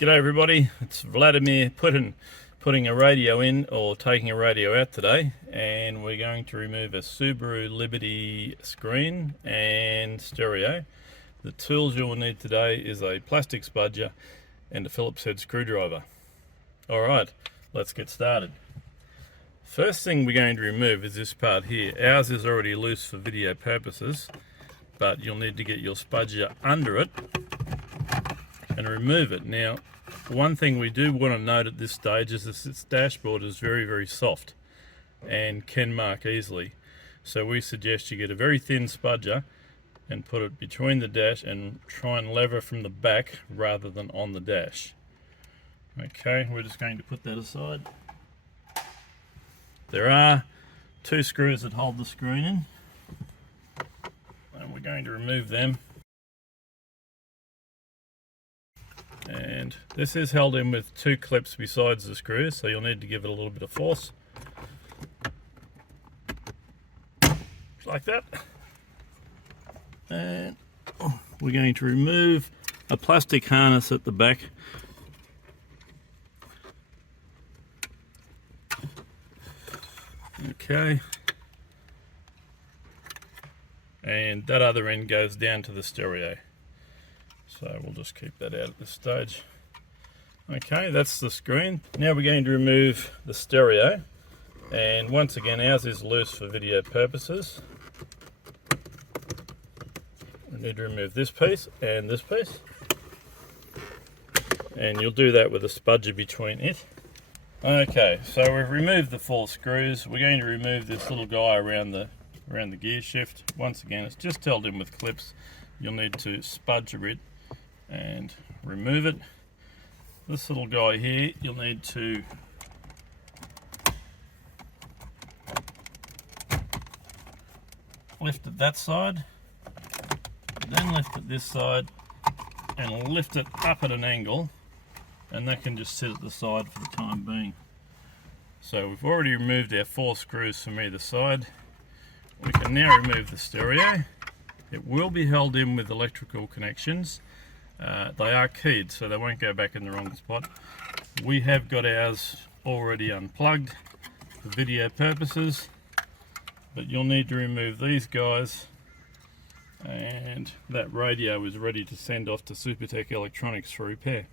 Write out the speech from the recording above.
G'day everybody, it's Vladimir putting a radio in or taking a radio out today, and we're going to remove a Subaru Liberty screen and stereo. The tools you will need today is a plastic spudger and a Phillips head screwdriver. Alright, let's get started. First thing we're going to remove is this part here. Ours is already loose for video purposes, but you'll need to get your spudger under it and remove it. Now, one thing we do want to note at this stage is this dashboard is very soft and can mark easily. So we suggest you get a very thin spudger and put it between the dash and try and lever from the back rather than on the dash. Okay, we're just going to put that aside. There are two screws that hold the screen in, and we're going to remove them. And this is held in with two clips besides the screws, so you'll need to give it a little bit of force. Like that. And we're going to remove a plastic harness at the back. Okay. And that other end goes down to the stereo. So we'll just keep that out at this stage. Okay, that's the screen. Now we're going to remove the stereo. And once again, ours is loose for video purposes. We need to remove this piece and this piece. And you'll do that with a spudger between it. Okay, so we've removed the 4 screws. We're going to remove this little guy around the gear shift. Once again, it's just held in with clips. You'll need to spudger it and remove it. This little guy here, you'll need to lift it that side, then lift it this side, and lift it up at an angle, and that can just sit at the side for the time being. So we've already removed our 4 screws from either side. We can now remove the stereo. It will be held in with electrical connections. They are keyed, so they won't go back in the wrong spot. We have got ours already unplugged for video purposes, but you'll need to remove these guys, and that radio is ready to send off to Supertech Electronics for repair.